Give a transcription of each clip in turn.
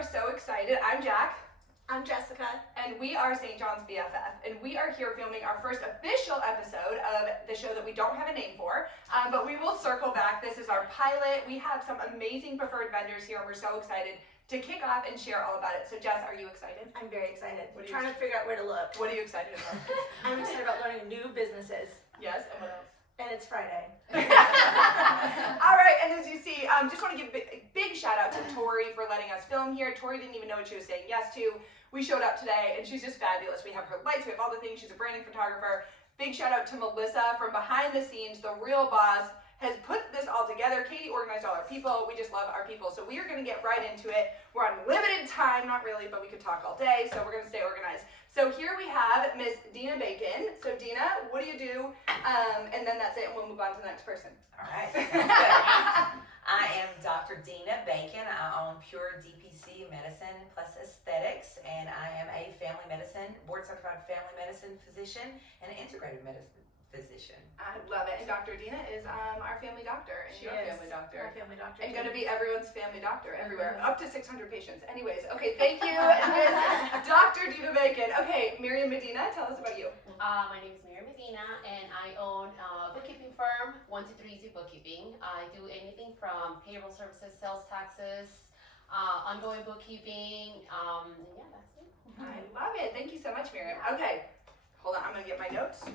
are so excited. I'm Jack. I'm Jessica. And we are St. John's BFF. And we are here filming our first official episode of the show that we don't have a name for. But we will circle back. This is our pilot. We have some amazing preferred vendors here, and we're so excited to kick off and share all about it. So Jess, are you excited? I'm very excited. What are you trying to figure out where to look. What are you excited about? I'm excited about learning new businesses. Yes, and what else? And it's Friday. All right, and as you see, just want to give a big shout out to Tori for letting us film here. Tori didn't even know what she was saying yes to. We showed up today, and she's just fabulous. We have her lights, we have all the things. She's a branding photographer. Big shout out to Melissa from behind the scenes, the real boss, has put this all together. Katie organized all our people. We just love our people. So we are going to get right into it. We're on limited time, not really, but we could talk all day, so we're going to stay organized. So here we have Miss Dina Bacon. So Dina, what do you do? And then that's it, and we'll move on to the next person. All right, sounds good. I am Dr. Dina Bacon. I own Pure DPC Medicine plus Aesthetics, and I am a family medicine, board certified family medicine physician and an integrated medicine physician. I love it. And Dr. Dina is our family doctor. And She your is. family doctor. Our family doctor. And going to be everyone's family doctor everywhere. Mm-hmm. Up to 600 patients. Anyways, okay, thank you, Miss Dr. Dina Bacon. Okay, Myriam Medina, tell us about you. My name is Myriam Medina, and I own a bookkeeping firm, 123 EZ Bookkeeping. I do anything from payroll services, sales taxes, ongoing bookkeeping. Yeah, that's it. I love it. Thank you so much, Myriam. Okay, hold on. I'm going to get my notes.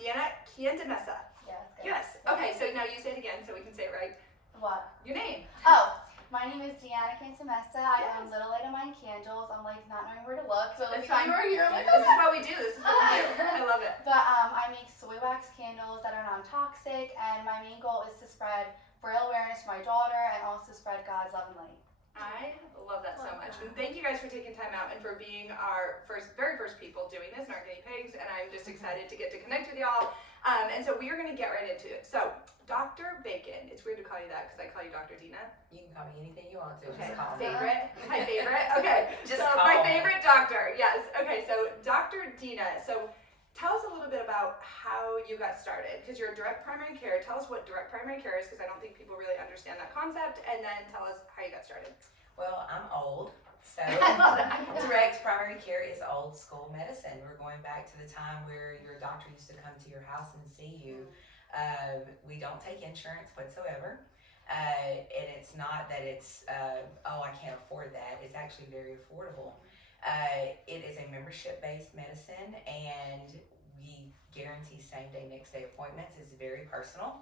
Deanna, Cantamessa. Yeah, it's good. Yes. Okay, so now you say it again so we can say it right. What? Your name. Oh, my name is Deanna Cantamessa. I Yes. own Little Lady Mine Candles. I'm like not knowing where to look, so like It's if fine. you were here, I'm like, This is what we do. This is what we do. I love it. But I make soy wax candles that are non-toxic, and my main goal is to spread Braille awareness for my daughter and also spread God's love and light. I love that so much. And thank you guys for taking time out and for being our very first people doing this and our guinea pigs. And I'm just excited to get to connect with y'all. And so we are going to get right into it. So, Dr. Bacon, it's weird to call you that because I call you Dr. Dina. You can call me anything you want to. Okay. Just call me. Favorite? My favorite? Okay. Just so call my me. favorite doctor. Yes. Okay. So, Dr. Dina. So, tell us a little bit about how you got started because you're direct primary care. Tell us what direct primary care is because I don't think people really understand that concept. And then tell us how you got started. Well, I'm old, so I love that. direct primary care is old school medicine. We're going back to the time where your doctor used to come to your house and see you. We don't take insurance whatsoever. And it's not that it's, oh, I can't afford that. It's actually very affordable. It is a membership-based medicine, and we guarantee same-day, next-day appointments. It's very personal.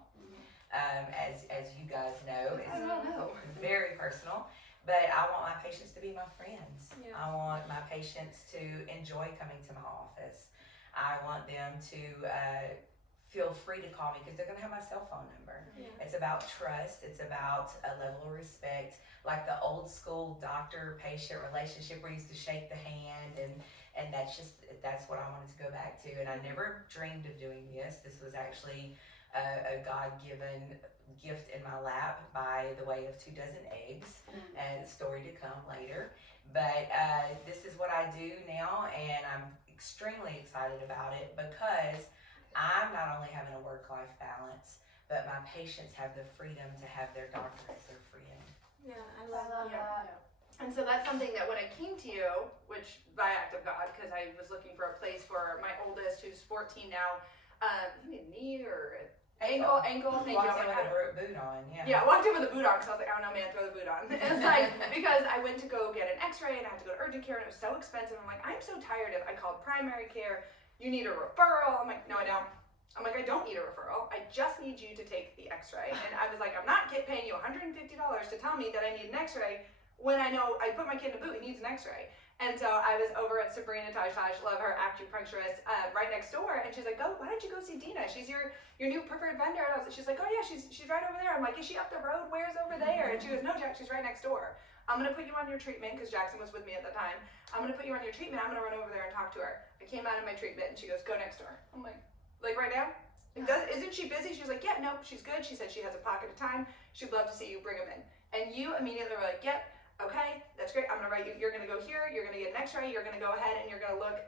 As you guys know, I don't know. it's very personal. But I want my patients to be my friends. Yeah. I want my patients to enjoy coming to my office. I want them to feel free to call me because they're going to have my cell phone number. Yeah. It's about trust. It's about a level of respect, like the old school doctor-patient relationship where you used to shake the hand, and that's what I wanted to go back to. And I never dreamed of doing this. This was actually a God-given gift in my lap by the way of 2 dozen eggs, and a story to come later. But this is what I do now, and I'm extremely excited about it because I'm not only having a work-life balance, but my patients have the freedom to have their doctor as their friend. Yeah, I I love love that. that. And so that's something that when I came to you, which by act of God, because I was looking for a place for my oldest, who's 14 now, you need a knee or ankle. Thank you. Walked I'm in like, with a boot on, yeah. yeah, I walked in with a boot on because I was like, I don't know, man, throw the boot on. And it's like, because I went to go get an x-ray and I had to go to urgent care and it was so expensive. I'm like, I'm so tired of it. I called primary care. You need a referral. I'm like, no, I don't. I'm like, I don't need a referral. I just need you to take the x-ray. And I was like, I'm not paying you $150 to tell me that I need an x-ray when I know I put my kid in a boot, he needs an x-ray. And so I was over at Sabrina Taj, love her, acupuncturist, right next door. And she's like, why don't you go see Dina? She's your new preferred vendor. And she's like, oh yeah, she's right over there. I'm like, is she up the road? Where's over there? And she goes, no, Jack, she's right next door. I'm going to put you on your treatment because Jackson was with me at the time. I'm going to put you on your treatment. I'm going to run over there and talk to her. I came out of my treatment and she goes, go next door. I'm like right now? Isn't she busy? She's like, yeah, no, she's good. She said she has a pocket of time. She'd love to see you, bring him in. And you immediately were like, yep. Okay, that's great. I'm gonna write you. You're gonna go here. You're gonna get an X-ray. You're gonna go ahead and you're gonna look.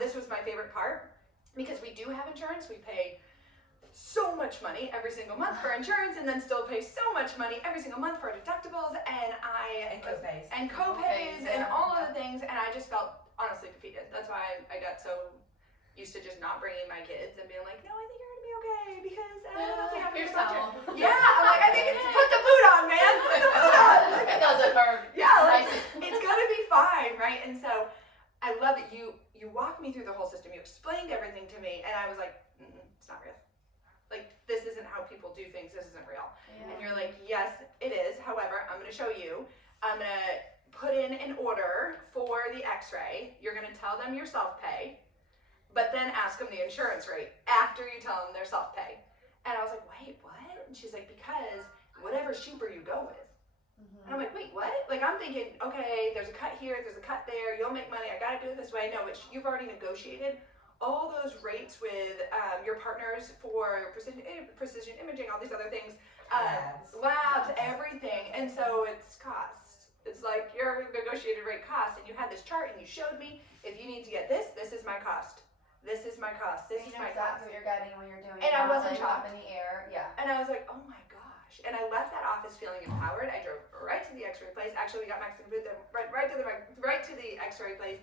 This was my favorite part because we do have insurance. We pay so much money every single month for insurance, and then still pay so much money every single month for deductibles, and co-pays and all of the things, and I just felt honestly defeated. That's why I got so used to just not bringing my kids and being like, no, I think you're gonna be okay because I don't know if they have your budget. Yeah, I'm like, I think it's put the boot on, man. Put the boot on. It doesn't hurt. Yeah, like, Nice. it's gonna be fine, right? And so I love that you walked me through the whole system. You explained everything to me, and I was like, it's not real. Like, this isn't how people do things. This isn't real. Yeah. And you're like, yes, it is. However, I'm gonna show you. I'm gonna put in an order for the x-ray. You're gonna tell them your self-pay, but then ask them the insurance rate after you tell them their self-pay. And I was like, wait, what? And she's like, because whatever's cheaper you go with. And I'm like, wait, what? Like, I'm thinking, okay, there's a cut here, there's a cut there, you'll make money, I gotta do it this way. No, but you've already negotiated all those rates with your partners for precision imaging, all these other things, labs, everything. And so it's cost. It's like your negotiated rate cost, and you had this chart and you showed me, if you need to get this, this is my cost. This is my cost. This You is know my exactly cost. what you're getting when you're doing And it. I not wasn't like up shocked. in the air. Yeah. And I was like, oh my gosh. And I left that office feeling empowered. I drove right to the x-ray place. Actually, we got Mexican food there, right to the x-ray place.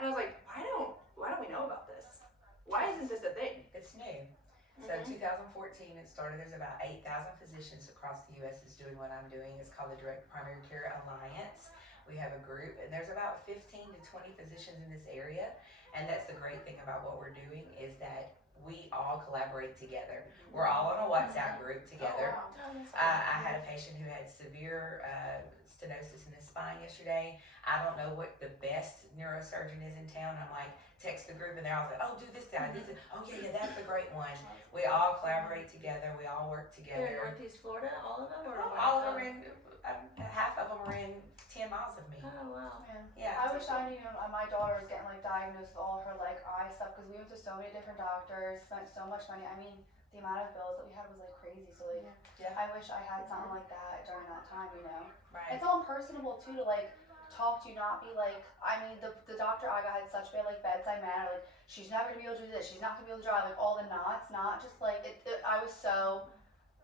And I was like, why don't we know about this? Why isn't this a thing? It's new. So 2014 it started. There's about 8,000 physicians across the U.S. is doing what I'm doing. It's called the Direct Primary Care Alliance. We have a group, and there's about 15 to 20 physicians in this area. And that's the great thing about what we're doing is that we all collaborate together. We're all on a WhatsApp group together. Oh, wow. I had a patient who had severe stenosis in his spine yesterday. I don't know what the best neurosurgeon is in town. I'm like, text the group, and they're all like, oh, do this guy. Oh, yeah, that's a great one. We all collaborate together. We all work They're in together. Northeast Florida, all of them? Or All of them are in, half of them are in 10 miles of me. Oh, wow. Yeah. I wish I knew my daughter was getting like diagnosed with all her like eye stuff because we went to so many different doctors, spent so much money. I mean, the amount of bills that we had was like crazy. So like, Yeah. I wish I had something like that during that time. You know, Right. it's all personable too to like talk to you, not be like. I mean, the doctor I got had such bad like bedside manner. Like, she's not gonna be able to do this. She's not gonna be able to drive. Like all the knots, not just like I was so.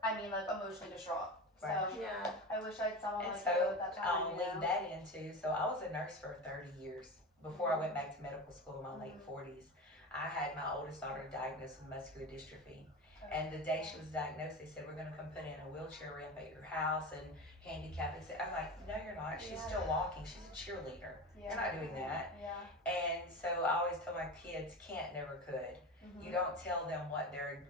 I mean, like emotionally distraught. So Yeah. I wish I had someone And like so you at that time. I'll you lead know? that into, so I was a nurse for 30 years before I went back to medical school in my late 40s. I had my oldest daughter diagnosed with muscular dystrophy. And the day she was diagnosed, they said, we're going to come put in a wheelchair ramp at your house and handicap. I'm like, no, you're not. She's Yeah. still walking. She's a cheerleader. Yeah. You're not doing that. Yeah. And so I always tell my kids, can't, never could. You don't tell them what they're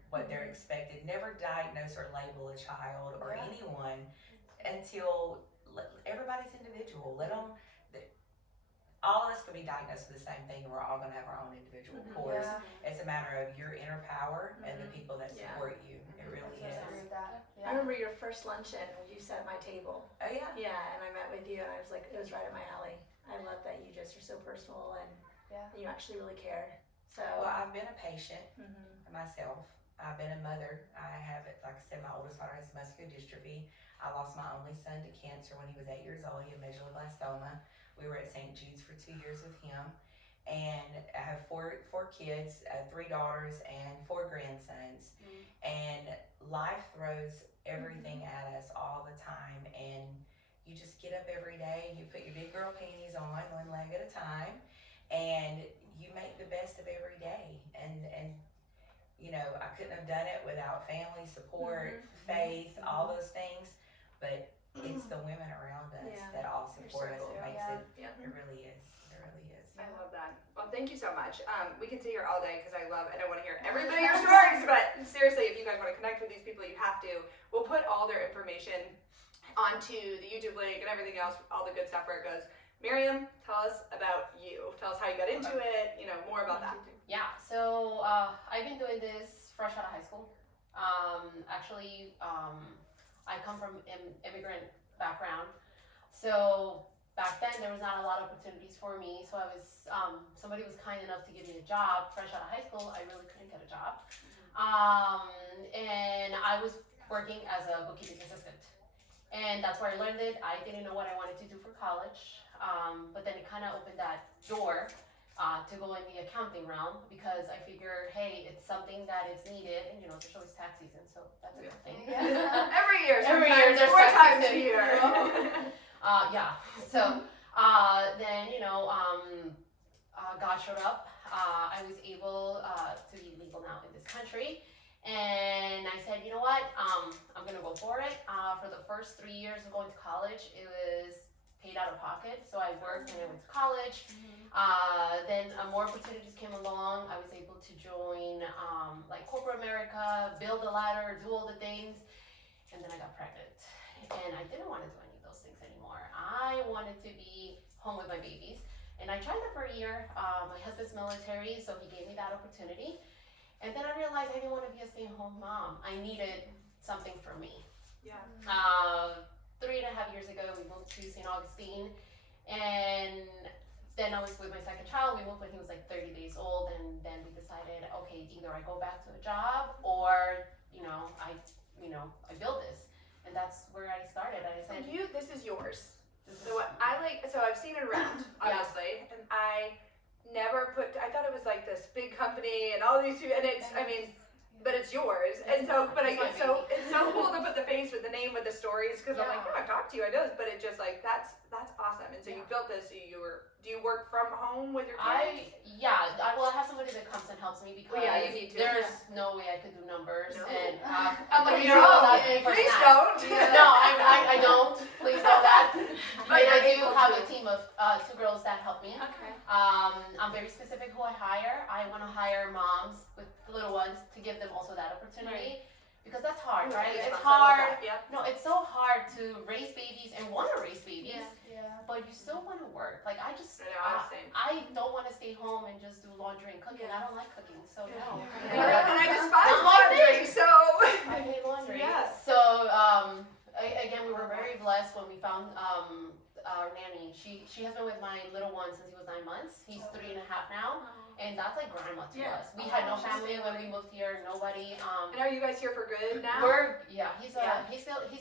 expected. Never diagnose or label a child or Yeah. anyone until everybody's individual. Let them. All of us can be diagnosed with the same thing, and we're all going to have our own individual course. Yeah. It's a matter of your inner power and the people that Yeah. support you. It really I is. agree with that. I remember your first luncheon when you sat at my table. Oh yeah. Yeah, and I met with you, and I was like, it was right up my alley. I love that you just are so personal and Yeah. you actually really care. So, Well, I've been a patient mhm. myself. I've been a mother. I have it. Like I said, my oldest daughter has muscular dystrophy. I lost my only son to cancer when he was 8 years old. He had medulloblastoma. We were at St. Jude's for 2 years with him. And I have four kids, 3 daughters and 4 grandsons. And life throws everything at us all the time. And you just get up every day, you put your big girl panties on, one leg at a time, and you make the best of every day. And you know, I couldn't have done it without family support, faith, all those things. But it's the women around us Yeah. that all support us. It makes it. Yeah. It really is. It really is. I love that. Well, thank you so much. We can sit here all day because I want to hear everybody your stories. But seriously, if you guys want to connect with these people, you have to. We'll put all their information onto the YouTube link and everything else, all the good stuff where it goes. Myriam, tell us about you. Tell us how you got into it. You know, more about that. Yeah, so I've been doing this fresh out of high school. I come from immigrant background, so back then there was not a lot of opportunities for me. So I was somebody was kind enough to give me a job fresh out of high school. I really couldn't get a job, and I was working as a bookkeeping assistant, and that's where I learned it. I didn't know what I wanted to do for college, but then it kind of opened that door to go in the accounting realm because I figure, hey, it's something that is needed, and there's always tax season, so that's a good thing. Every year, Every year sometimes, there's 4 tax times a season, year. Yeah. So then God showed up. I was able to be legal now in this country. And I said, you know what, I'm gonna go for it. For the first 3 years of going to college, it was paid out of pocket. So I worked and I went to college. Then more opportunities came along. I was able to join like corporate America, build a ladder, do all the things. And then I got pregnant. And I didn't want to do any of those things anymore. I wanted to be home with my babies. And I tried that for a year. My husband's military, so he gave me that opportunity. And then I realized I didn't want to be a stay-at-home mom. I needed something for me. Yeah. 3.5 years ago, we moved to St. Augustine, and then I was with my second child. We moved when he was like 30 days old, and then we decided, okay, either I go back to a job or, I build this, and that's where I started. I said, This is yours. this is So what I like, so I've seen it around, obviously, and I thought it was like this big company and all these, and it's, but it's yours, and so, but it's so cool to put the face with the name with the stories, because I'm like, I've talked to you, I know this, but it just like, that's awesome, and so you built this, so do you work from home with your kids? I have somebody that comes and helps me because you need to. there's no way I could do numbers, No. and I'm like, please no, don't ask me for please snacks. don't. No, I don't. Please know that. But you're I do able have to. a team of 2 girls that help me. Okay. I'm very specific who I hire. I want to hire moms with little ones to give them also that opportunity. Because that's hard, right? It's hard. Yep. No, it's so hard to raise babies and want to raise babies, Yeah. but you still want to work. Like I Same. I don't want to stay home and just do laundry and cooking. I don't like cooking, so no. And I despise Not my laundry, thing. so. I hate laundry. Yes. So again, we were very blessed when we found our nanny. She has been with my little one since he was 9 months. He's 3.5 now, and that's like grandma to us. We had no family when we moved here. Nobody. And are you guys here for good now? He's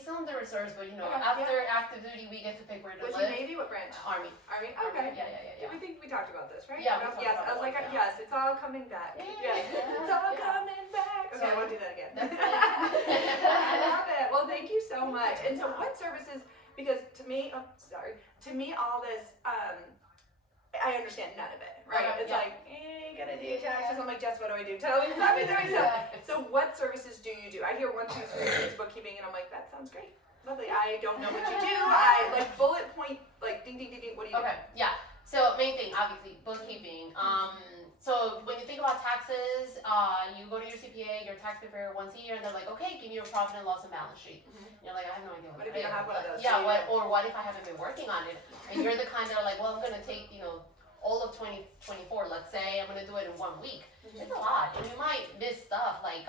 still in the reserves, but Okay, after active duty, we get to pick where to Was live. he Navy? What branch? Army. Army? Okay. Yeah. I think we talked about this, right? Yeah, we talked yes. about I was like, it, yes, it's all coming back. Yeah. Yes. It's all coming back. Okay, I won't do that again. That's it. I love it. Well, thank you so much. And so what services, because to me, all this, I understand none of it, right? Okay, It's yeah. like, you gotta do taxes. I'm like, Jess, what do I do? Tell me. So what services do you do? I hear 1, 2, 3 bookkeeping, and I'm like, that sounds great. Lovely. I don't know what you do. I like bullet point, like ding, ding, ding, ding. What do you do? Okay, yeah. So main thing, obviously, bookkeeping. So when you think about taxes, you go to your CPA, your tax preparer once a year, and they're like, okay, give me your profit and loss and balance sheet. You're like, I have no idea What what if you it don't is. have one of those? Yeah, what if I haven't been working on it? And you're the kind that are like, well, I'm gonna take, all of 2024, let's say, I'm gonna do it in 1 week. It's a lot, and you might miss stuff like,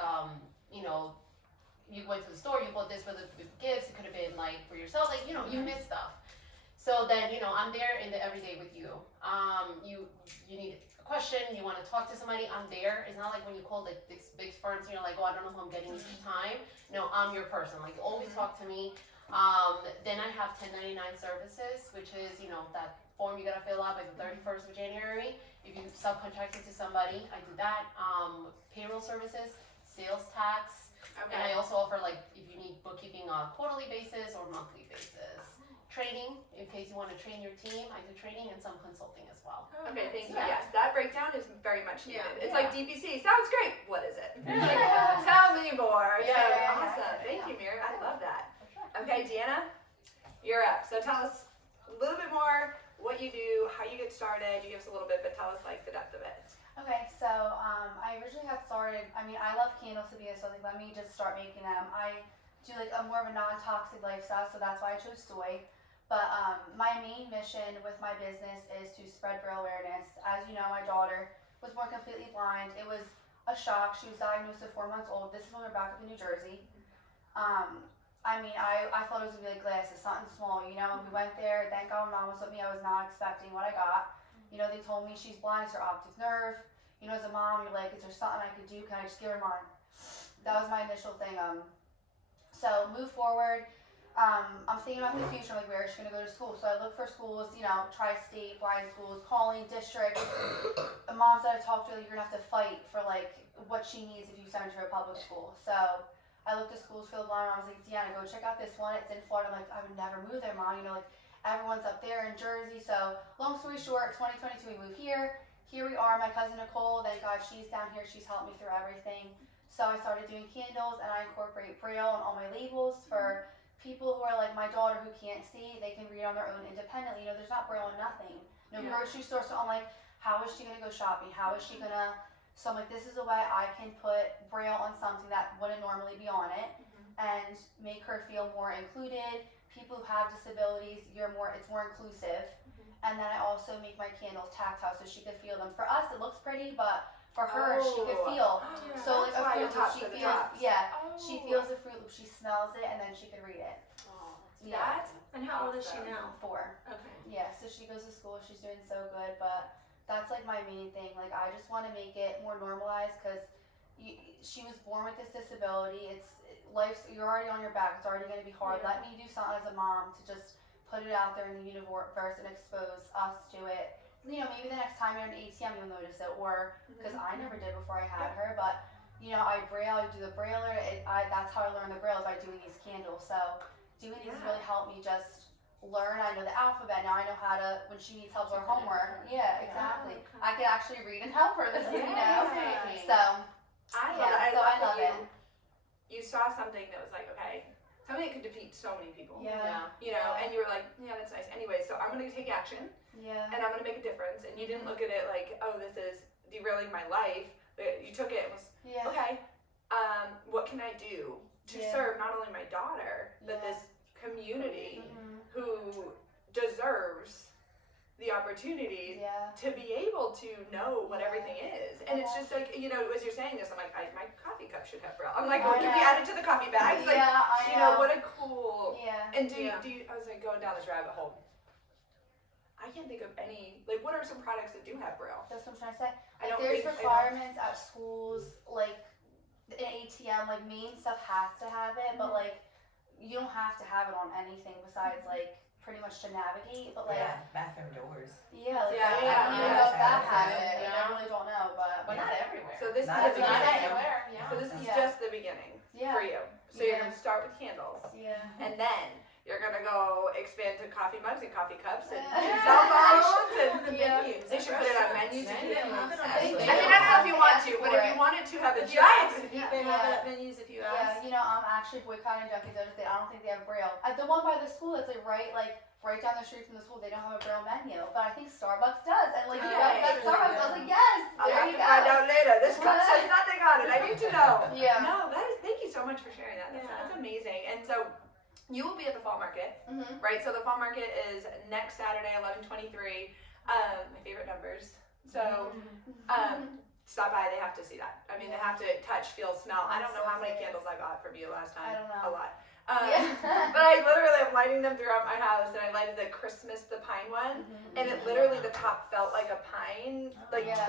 you went to the store, you bought this for the gifts, it could have been like for yourself, like, you miss stuff. So then, I'm there in the everyday with you. You need a question, you want to talk to somebody, I'm there. It's not like when you call the big firms, you're like, oh, I don't know who I'm getting each time. No, I'm your person. Like, always talk to me. Then I have 1099 services, which is, that form you gotta fill out by the 31st of January. If you subcontract it to somebody, I do that. Payroll services, sales tax, and I also offer, like, if you need bookkeeping on a quarterly basis or monthly basis. Training, in case you want to train your team, I do training and some consulting as well. Okay, thank you. Yeah. Yes, that breakdown is very much needed. Yeah. It's like DPC. Sounds great. What is it? Yeah. Tell me more. Yeah, So yeah, awesome. yeah. Thank you, Myriam. I love that. Okay, Deanna, you're up. So tell us a little bit more what you do, how you get started. You give us a little bit, but tell us like the depth of it. Okay, so I originally got started. I love candles to be honest, so like, let me just start making them. I do like a more of a non-toxic lifestyle, so that's why I chose soy. But my main mission with my business is to spread braille awareness. As you know, my daughter was born completely blind. It was a shock. She was diagnosed at 4 months old. This is when we were back up in New Jersey. I thought it was gonna be like glasses, something small, and we went there. Thank God my mom was with me. I was not expecting what I got. They told me she's blind, it's her optic nerve. As a mom, you're like, is there something I could do? Can I just give her mine? That was my initial thing. So move forward. I'm thinking about the future, like where is she gonna go to school? So I look for schools, you know, tri-state, blind schools, calling districts. Moms that I've talked to, you're gonna have to fight for like what she needs if you send her to a public school. So I looked at schools for the blind. I was like, Deanna, go check out this one. It's in Florida. I'm like, I would never move there, Mom. You know, like everyone's up there in Jersey. So long story short, 2022 we moved here. Here we are. My cousin Nicole, thank God she's down here. She's helped me through everything. So I started doing candles, and I incorporate Braille on all my labels for people who are like my daughter who can't see. They can read on their own independently. You know, there's not Braille on nothing. No grocery store. So I'm like, how is she gonna go shopping? How is she gonna? So I'm like, this is a way I can put Braille on something that wouldn't normally be on it, and make her feel more included. People who have disabilities, it's more inclusive. And then I also make my candles tactile so she could feel them. For us, it looks pretty, but for her, she could feel. So like a Fruit Loop, she feels. She feels the Fruit Loop. She smells it, and then she can read it. And how old is she now? 4. Okay. Yeah, so she goes to school. She's doing so good, but that's like my main thing. Like I just want to make it more normalized because she was born with this disability. You're already on your back. It's already going to be hard. Let me do something as a mom to just put it out there in the universe and expose us to it. You know, maybe the next time you're in an ATM, you'll notice it, or because I never did before I had her. But you know, I do the brailer. That's how I learned the braille, is by doing these candles. So doing these really helped me just learn. I know the alphabet now. I know how to, when she needs help with her homework. Yeah, exactly. Okay. I can actually read and help her. You know. So I love it. You saw something that was like, okay, something that could defeat so many people. Yeah. You know, and you were like, yeah, that's nice. Anyway, so I'm gonna take action. Yeah. And I'm gonna make a difference. And you didn't look at it like, oh, this is derailing my life. But you took it and was, okay, what can I do to serve not only my daughter, but this community who deserves the opportunity to be able to know what everything is. And it's just like, you know, as you're saying this, I'm like, my coffee cup should have braille. I'm like, what can be added to the coffee bags? Like, you know, what a cool. And do you, I was like going down this rabbit hole. I can't think of any, like, what are some products that do have braille? That's what I'm trying to say. I don't There's think requirements at schools, like an ATM, like main stuff has to have it, but like you don't have to have it on anything besides like pretty much to navigate. But like bathroom doors. I don't even yeah. know if that has Yeah. it. I really don't know, but But not everywhere. So this Not is the everywhere. beginning. everywhere. Yeah. So this is just the beginning for you. So you're gonna start with candles, and then you're gonna go expand to coffee mugs and coffee cups and cell phones and they should put it on menus. I mean, I don't know if you want to, but if you wanted to have a giant, They have it at menus if you ask. you know, I'm actually boycotting Dunkin' Donuts. I don't think they have Braille. The one by the school that's like right down the street from the school, they don't have a Braille menu. But I think Starbucks does. And like, you guys got Starbucks. I was like, yes, I'll there have you to go. find out later. This cup says nothing on it. I need to know. Yeah. No, thank you so much for sharing that. That's amazing. And so you will be at the fall market, right? So the fall market is next Saturday, 11/23. My favorite numbers. So stop by. They have to see that. I mean, they have to touch, feel, smell. I don't know how many candles I got from you last time. I don't know. A lot. But I literally am lighting them throughout my house, and I lighted the pine one, and it literally, the top felt like a pine,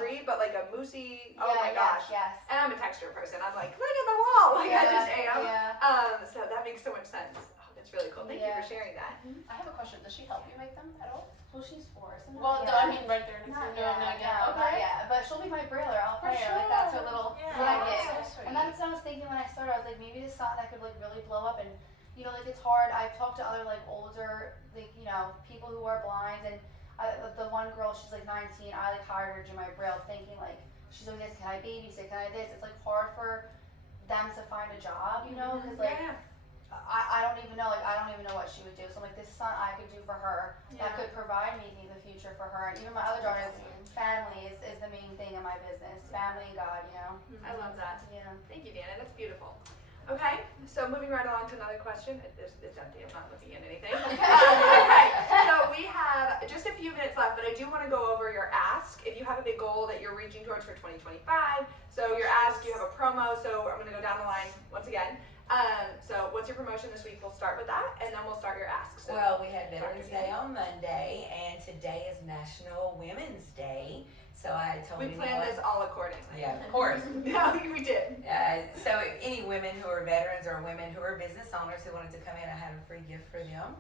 tree, but like a moosey, oh my gosh. Yes. And I'm a texture person. I'm like, look at the wall, like I just am. Yeah. So that makes so much sense. Oh, that's really cool. Thank you for sharing that. I have a question. Does she help you make them at all? Well, she's 4, isn't it? Well, Yeah. I mean, right there next to you. Not yet. But she'll be my brailer. I'll For play her. Like, that's her little Yeah. nugget. So And that's what I was thinking when I started. I was like, maybe this is something that could like really blow up. And you know, like it's hard. I've talked to other like older, like you know, people who are blind. And the one girl, she's like 19. I like hired her to do my braille, thinking like she's doing this. Can I babysit? Can I this? It's like hard for them to find a job, you know, because like. I don't even know, like I don't even know what she would do. So I'm like, this is something I could do for her that could provide me the future for her. And even my other daughter's family is the main thing in my business. Family and God, you know. I love that. Yeah. Thank you, Dana. That's beautiful. Okay, so moving right along to another question. It's empty. I'm not looking at anything. Okay, so we have just a few minutes left, but I do want to go over your ask. If you have a big goal that you're reaching towards for 2025, so your ask, you have a promo. So I'm going to go down the line once again. So what's your promotion this week? We'll start with that, and then we'll start your ask. So Well, we had Veterans Day on Monday, and today is National Women's Day. So So I told We him, planned this all accordingly. Yeah, of course. No, we did. So any women who are veterans or women who are business owners who wanted to come in, I had a free gift for them.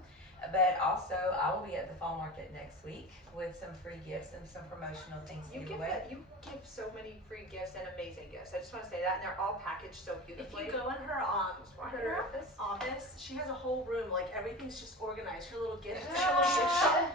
But also, I will be at the fall market next week with some free gifts and some promotional things to You give give away. you give so many free gifts and amazing gifts. I just want to say that, and they're all packaged so If beautifully. you go in her office, she has a whole room, like everything's just organized. Her little gift,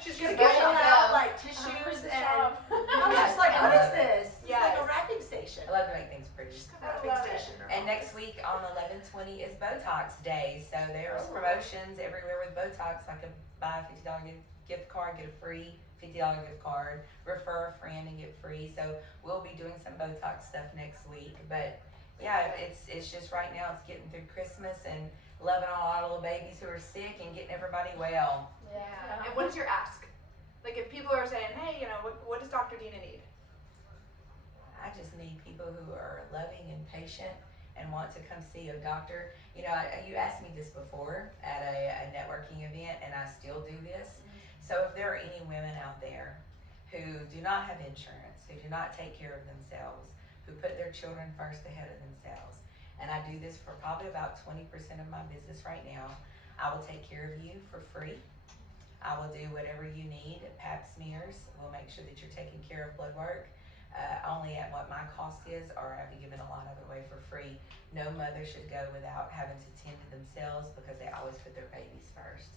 She's she's gonna giving get out like tissues and I'm just like, what is this? It's like a wrapping station. I love to make things pretty. She's got a wrapping station. in her And next office. week on 11/20 is Botox Day. So there's promotions everywhere with Botox. Like buy a $50 gift card, get a free $50 gift card, refer a friend and get free. So we'll be doing some Botox stuff next week. But yeah, it's just right now it's getting through Christmas and loving on all the little babies who are sick and getting everybody well. Yeah. And what is your ask? Like if people are saying, hey, you know, what does Dr. Dina need? I just need people who are loving and patient and want to come see a doctor. You know, you asked me this before at a networking event, and I still do this. So if there are any women out there who do not have insurance, who do not take care of themselves, who put their children first ahead of themselves, and I do this for probably about 20% of my business right now, I will take care of you for free. I will do whatever you need. Pap smears. We'll make sure that you're taking care of blood work. Only at what my cost is, or I've given a lot of it away for free. No mother should go without having to tend to themselves because they always put their babies first.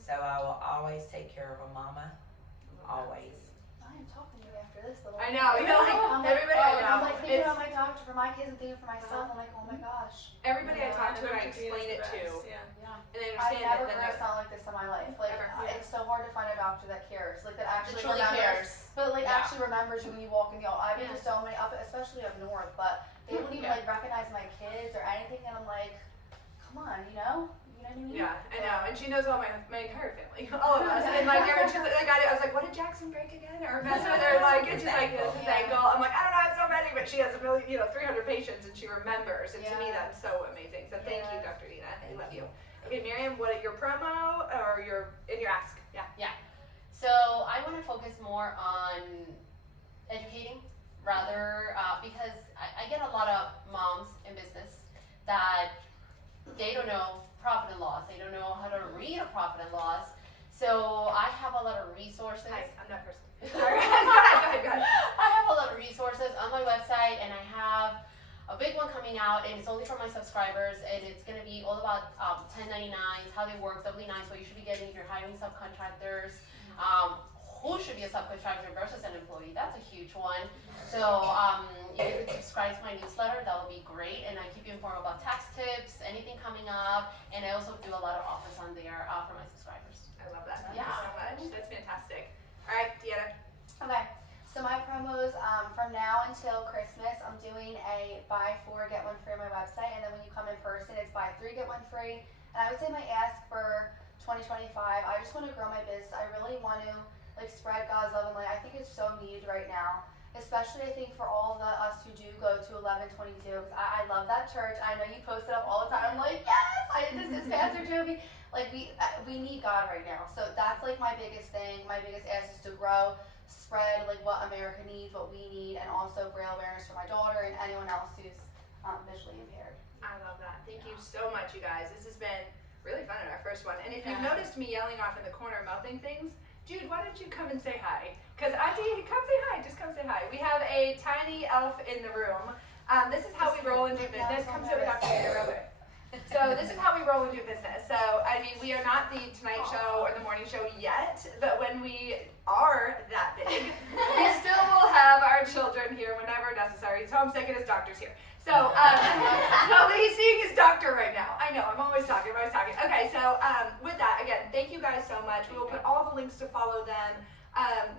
So I will always take care of a mama, always. I am talking to you after this little. I know, you know, like, I'm like, everybody I know. I'm like thinking It's- about my doctor for my kids and thinking for myself. I'm like, oh my gosh. Everybody I talk to and I Dr. Dina's explain it the to, best, yeah. Yeah. and they I've understand never it, heard then a sound like this in my life. Like, Ever. it's so hard to find a doctor that cares. Like, that actually truly remembers. cares. But, like, Yeah. actually remembers you when you walk in the aisle. I've been to so many, especially up north, but they wouldn't even, like, recognize my kids or anything. And I'm like, come on, you know? You know what I mean? yeah, I know, and she knows all my entire family, all of us, and like, she's like, I was like, what did Jackson break again, or mess with her, like, and she's like, this is ankle, I'm like, I don't know, I have so many, but she has a million, 300 patients, and she remembers, and to me, Yeah. that's so amazing, so thank you, Dr. Dina, I love you. Thank Okay, Myriam, what, your promo, or your ask? Yeah. So I want to focus more on educating rather because I get a lot of moms in business that they don't know profit and loss. They don't know how to read a profit and loss. So I have a lot of resources. Hi, I'm that person. All right, go ahead. I have a lot of resources on my website, and I have a big one coming out, and it's only for my subscribers, and it's going to be all about 1099s, how they work, W-9s, what you should be getting if you're hiring subcontractors, who should be a subcontractor versus an employee. That's a huge one. So if you could subscribe to my newsletter, that would be great, and I keep you informed about tax tips, anything coming up, and I also do a lot of offers on there for my subscribers. I love that. Thank Yeah. you so much. That's fantastic. All right, Deanna. Okay, so my promos from now until Christmas, I'm doing a buy 4 get 1 free on my website, and then when you come in person, it's buy 3 get 1 free. And I would say my ask for 2025, I just want to grow my business. I really want to spread God's love and light. I think it's so needed right now, especially I think for all of us who do go to 1122. I love that church. I know you post it up all the time. I'm like, yes, I did this Pastor Joby. Like we need God right now. So that's like my biggest thing. My biggest ask is to grow, spread like what America needs, what we need, and also braille awareness for my daughter and anyone else who's visually impaired. I love that. Thank you so much, you guys. This has been really fun in our first one. And if you've noticed me yelling off in the corner, mouthing things, Jude, why don't you come and say hi? Because Auntie, come say hi. Just come say hi. We have a tiny elf in the room. This is how we roll and do business. Come sit with Dr. Dina real quick. So this is how we roll and do business. So, I mean, we are not the Tonight Show or the Morning Show yet, but when we are that big, we still will have our children here whenever necessary. He's homesick and his doctor's here. So, so he's seeing his doctor right now. I know, I'm always talking. Okay, so with that, again, thank you guys so much. We will put all the links to follow them.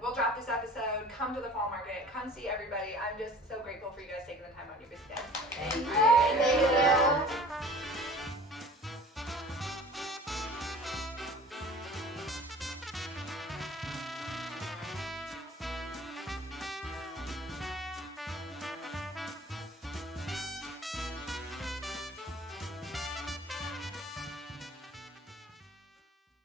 We'll drop this episode. Come to the fall market. Come see everybody. I'm just so grateful for you guys taking the time out of your busy day. Thank you. Thank you.